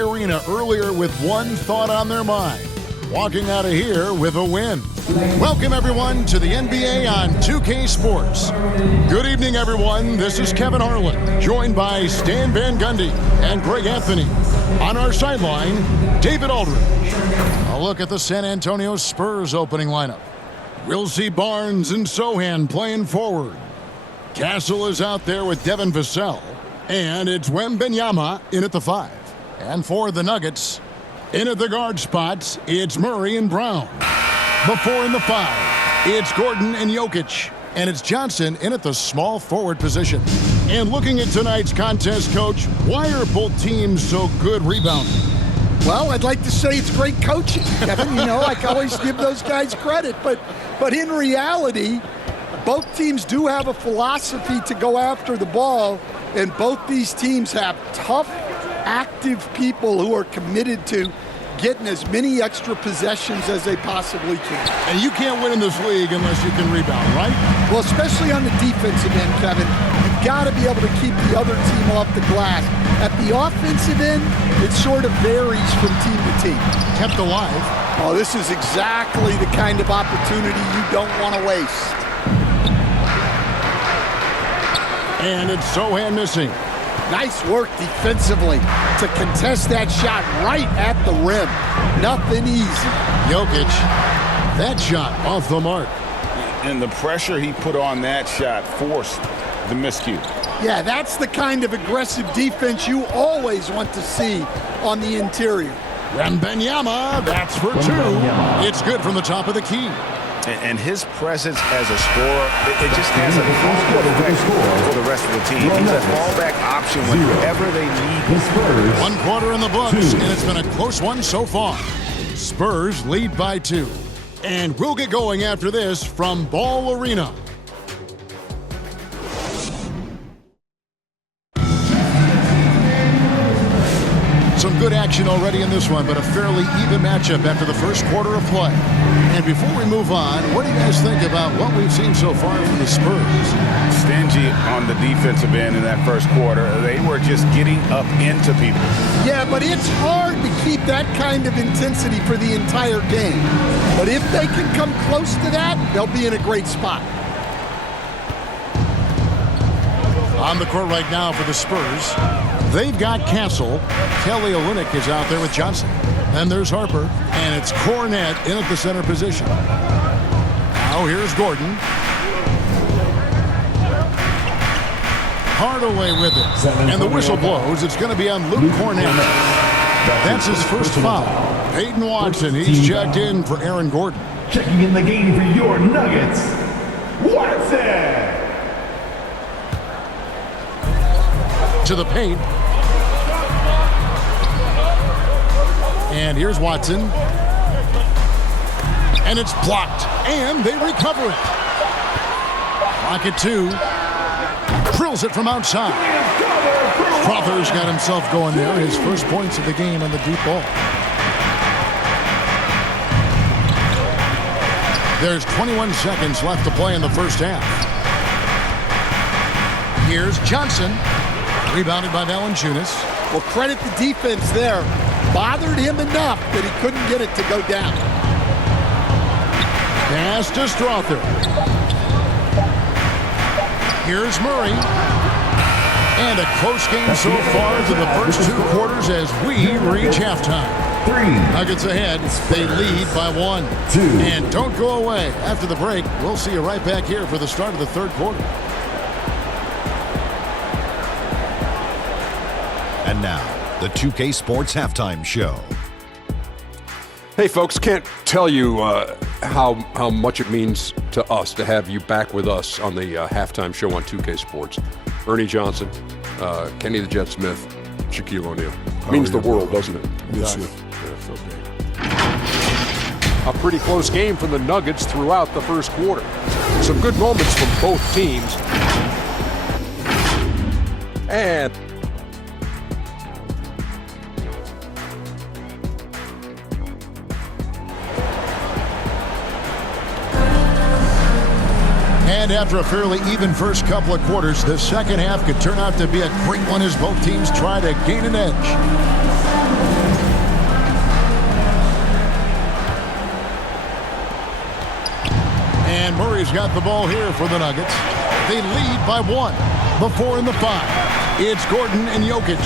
the arena earlier with one thought on their mind, walking out of here with a win. Welcome, everyone, to the NBA on 2K Sports. Good evening, everyone. This is Kevin Harlan, joined by Stan Van Gundy and Greg Anthony. On our sideline, David Aldridge. A look at the San Antonio Spurs opening lineup. We'll see Barnes and Sohan playing forward. Castle is out there with Devin Vassell. And it's Wembanyama in at the 5. And for the Nuggets, in at the guard spots, it's Murray and Brown. The 4 and the 5, it's Gordon and Jokic. And it's Johnson in at the small forward position. And looking at tonight's contest, Coach, why are both teams so good rebounding? Well, I'd like to say it's great coaching, Kevin. You know, I can always give those guys credit. But in reality, both teams do have a philosophy to go after the ball. And both these teams have tough, active people who are committed to getting as many extra possessions as they possibly can. And you can't win in this league unless you can rebound, right? Well, especially on the defensive end, Kevin. You've got to be able to keep the other team off the glass. At the offensive end, it sort of varies from team to team. Kept alive. Oh, this is exactly the kind of opportunity you don't want to waste. And it's Sohan missing. Nice work defensively to contest that shot right at the rim. Nothing easy. Jokic, that shot off the mark. And the pressure he put on that shot forced the miscue. Yeah, that's the kind of aggressive defense you always want to see on the interior. Wembanyama, that's for 2. It's good from the top of the key. And his presence as a scorer, it just has a effect for the rest of the team. He's a fallback option whenever they need him. 1 quarter in the books, and it's been a close one so far. Spurs lead by 2. And we'll get going after this from Ball Arena. Some good action already in this one, but a fairly even matchup after the first quarter of play. And before we move on, what do you guys think about what we've seen so far from the Spurs? Stingy on the defensive end in that first quarter. They were just getting up into people. Yeah, but it's hard to keep that kind of intensity for the entire game. But if they can come close to that, they'll be in a great spot. On the court right now for the Spurs, they've got Castle. Kelly Olynyk is out there with Johnson. Then there's Harper, and it's Cornette in at the center position. Now here's Gordon. Hardaway with it. And the whistle blows. It's going to be on Luke Cornette. That's his first foul. Peyton Watson, he's checked in for Aaron Gordon. Checking in the game for your Nuggets, Watson! To the paint. And here's Watson. And it's blocked. And they recover it. Clock at 2. Drills it from outside. Crowther's got himself going there. His first points of the game on the deep ball. There's 21 seconds left to play in the first half. Here's Johnson. Rebounded by Valanciunas. Well, credit the defense there. Bothered him enough that he couldn't get it to go down. Pass to Strother. Here's Murray. And a close game so far to the first 2 quarters as we reach halftime. 3. Nuggets ahead. They lead by 1. 2. And don't go away. After the break, we'll see you right back here for the start of the third quarter. And now, the 2K Sports Halftime Show. Hey, folks, can't tell you how much it means to us to have you back with us on the halftime show on 2K Sports. Ernie Johnson, Kenny the Jet Smith, Shaquille O'Neal. Means the world, doesn't it? Yes, sir. A pretty close game from the Nuggets throughout the first quarter. Some good moments from both teams. And And after a fairly even first couple of quarters, the second half could turn out to be a great one as both teams try to gain an edge. He's got the ball here for the Nuggets. They lead by 1. The 4 and the 5. It's Gordon and Jokic.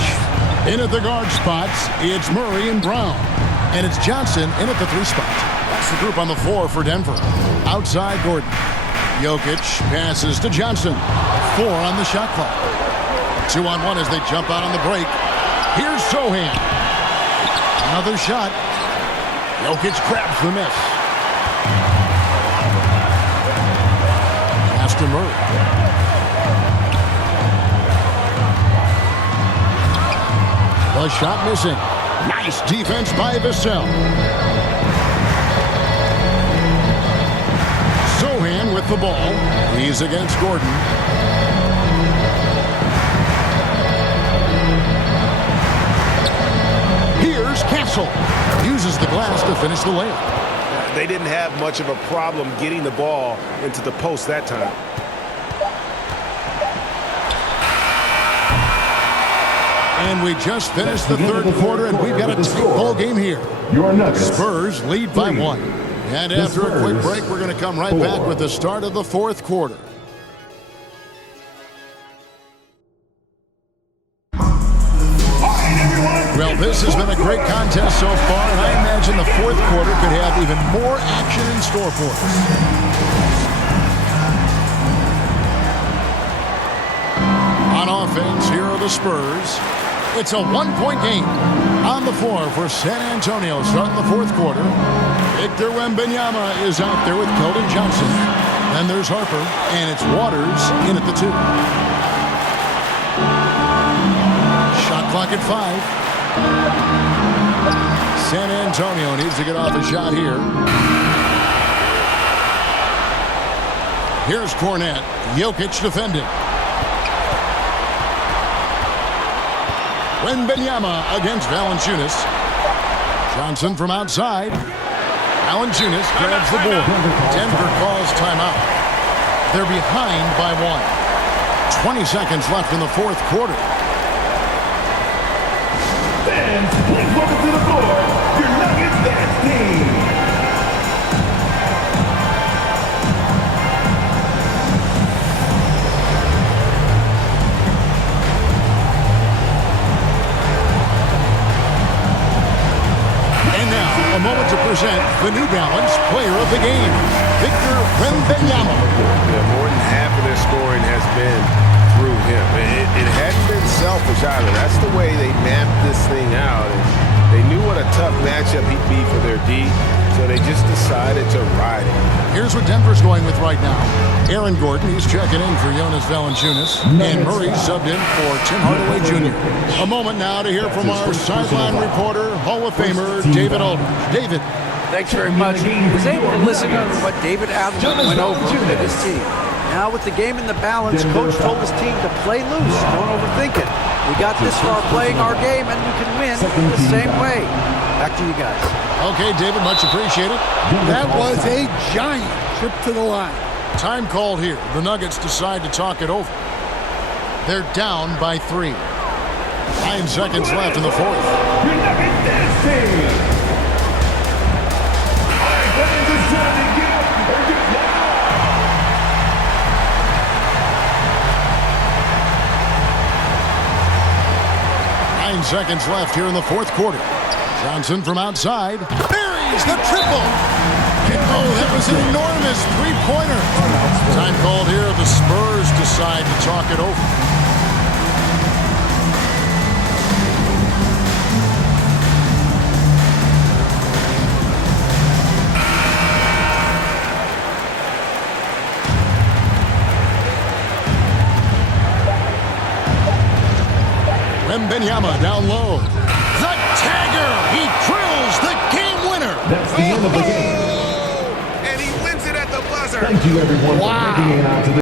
In at the guard spots, it's Murray and Brown. And it's Johnson in at the 3 spot. That's the group on the floor for Denver. Outside Gordon. Jokic passes to Johnson. 4 on the shot clock. 2 on 1 as they jump out on the break. Here's Sohan. Another shot. Jokic grabs the miss. Pass to Murray. The shot missing. Nice defense by Vassell. Sohan with the ball. He's against Gordon. Here's Castle. Uses the glass to finish the layup. They didn't have much of a problem getting the ball into the post that time. And we just finished the third quarter, and we've got a tight ball game here. Your Nuggets. Spurs lead by 1. And after a quick break, we're going to come right back with the start of the fourth quarter. Well, this has been a great contest so far, and I imagine the fourth quarter could have even more action in store for us. On offense, here are the Spurs. It's a 1-point game. On the floor for San Antonio starting the fourth quarter. Victor Wembanyama is out there with Keldon Johnson. Then there's Harper, and it's Waters in at the 2. Shot clock at 5. San Antonio needs to get off a shot here. Here's Cornette. Jokic defending. Wembanyama against Valanciunas. Johnson from outside. Valanciunas grabs the board. Denver calls timeout. They're behind by 1. 20 seconds left in the fourth quarter. Fans, please welcome to the floor your Nuggets dance team. A moment to present the New Balance Player of the Game, Victor Wembanyama. Yeah, more than half of their scoring has been through him. It hadn't been selfish either. That's the way they mapped this thing out. And they knew what a tough matchup he'd be for their D, so they just decided to ride it. Here's what Denver's going with right now. Aaron Gordon, he's checking in for Jonas Valanciunas. And Murray subbed in for Tim Hardaway Jr. A moment now to hear from our sideline reporter, Hall of Famer David Aldridge. David. Thanks very much. I was able to listen to what David Aldridge went over with his team. Now with the game in the balance, Coach told his team to play loose, don't overthink it. We got this far playing our game, and we can win the same way. Back to you guys. Okay, David, much appreciated. That was a giant trip to the line. Time called here. The Nuggets decide to talk it over. They're down by 3. 9 seconds left in the fourth. Your Nuggets dance team. It's time to get up or get down. 9 seconds left here in the fourth quarter. Johnson from outside. Buries the triple. Oh, that was an enormous three-pointer. Time called here. The Spurs decide to talk it over. Wembanyama down low. The tagger. He drills the game winner. That's the end of the game. And he wins it at the buzzer. Thank you, everyone, for making it out to the